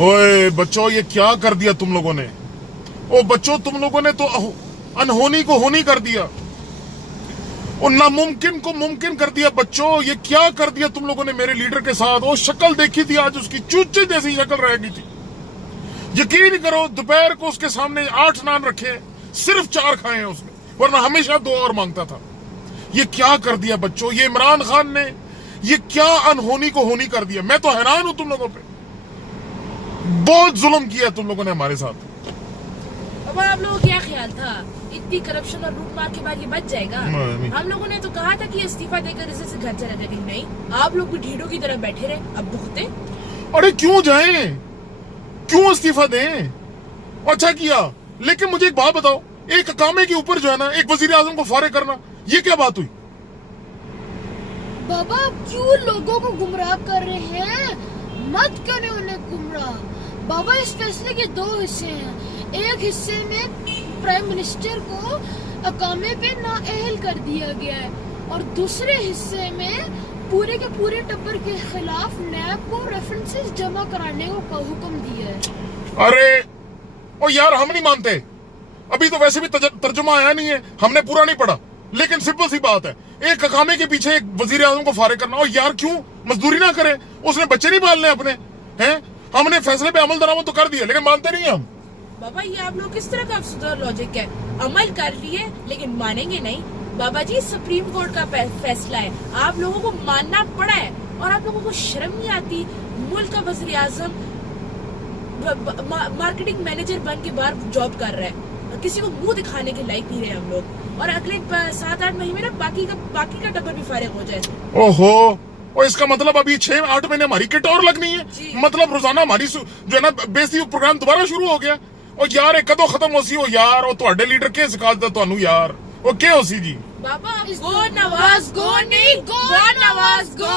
ओए बच्चों, ये क्या कर दिया तुम लोगों ने? ओ बच्चों, तुम लोगों ने तो अनहोनी को होनी कर दिया और नामुमकिन को मुमकिन कर दिया। बच्चों, ये क्या कर दिया तुम लोगों ने मेरे लीडर के साथ? वो शक्ल देखी थी आज, उसकी चूचे जैसी शक्ल रह गई थी। यकीन करो, दोपहर को उसके सामने 8 नान रखे, सिर्फ 4 खाए हैं उसने, वरना हमेशा 2 और मांगता था। ये क्या कर दिया बच्चों? ये इमरान खान ने ये क्या अनहोनी को होनी कर दिया। मैं तो हैरान हूं तुम लोगों पे। बहुत जुल्म किया तुम लोगों ने हमारे साथ। अब आप लोगों को क्या ख्याल था इतनी करप्शन और लूटमार के बाद ये बच जाएगा? हम लोगों ने तो कहा था कि इस्तीफा देकर इसे घर चला जाएगा। नहीं, आप लोग भी ढीठों की तरह बैठे रहे, अब भुगते। अरे क्यों जाएं? क्यों इस्तीफा दें? अच्छा किया, लेकिन मुझे एक बात बताओ, एक कामे के ऊपर जो है ना, एक वजीर आजम को फारिग करना, ये क्या बात हुई? बाबा क्यों लोगों को गुमराह कर रहे हैं? मत करें उन्हें गुमराह। बाबा, इस फैसले के 2 हिस्से हैं। एक हिस्से में प्राइम मिनिस्टर को अकामे पे नाअहल कर दिया गया है और दूसरे हिस्से में पूरे के पूरे टब्बर के खिलाफ नैब को रेफरेंसेस जमा कराने को हुक्म दिया है। अरे ओ यार, हम नहीं मानते। अभी तो वैसे भी तर्जुमा आया नहीं है, हमने पूरा नहीं पढ़ा, लेकिन सिंपल सी बात है, एक अकामे के पीछे एक वजीर आजम को फारिग करना। और यार क्यों मजदूरी ना करे? उसने बच्चे नहीं पालने अपने, हैं? हमने फैसले पे अमल दरामद तो कर दिया, लेकिन मानते नहीं हम। बाबा, ये आप लोग किस तरह का अफसुदा लॉजिक है? अमल कर लिए लेकिन मानेंगे नहीं। बाबा जी, सुप्रीम कोर्ट का फैसला है, आप लोगों को मानना पड़ा है। और आप लोगों को शर्म नहीं आती? मुल्क का वज़ीर आज़म मार्केटिंग मैनेजर बन के बाहर जॉब कर रहा है, किसी को मुंह दिखाने के लायक नहीं रहे हम लोग। और अगले 7-8 महीने में बाकी का टब्बर भी फारिग हो जाए। ओहो, और इसका मतलब अभी 6-8 महीने हमारी किट और लगनी है। मतलब रोजाना हमारी जो है ना बेसिक प्रोग्राम दोबारा शुरू हो गया। और यार एक कदों खत्म हो सी हो यार, और ਤੁਹਾਡੇ लीडर के सिखा दिता ਤੁਹਾਨੂੰ यार? ਉਹ ਕੀ ਹੋ ਸੀ ਜੀ? बाबा, गो नवाज गो नहीं, गो नवाज गो।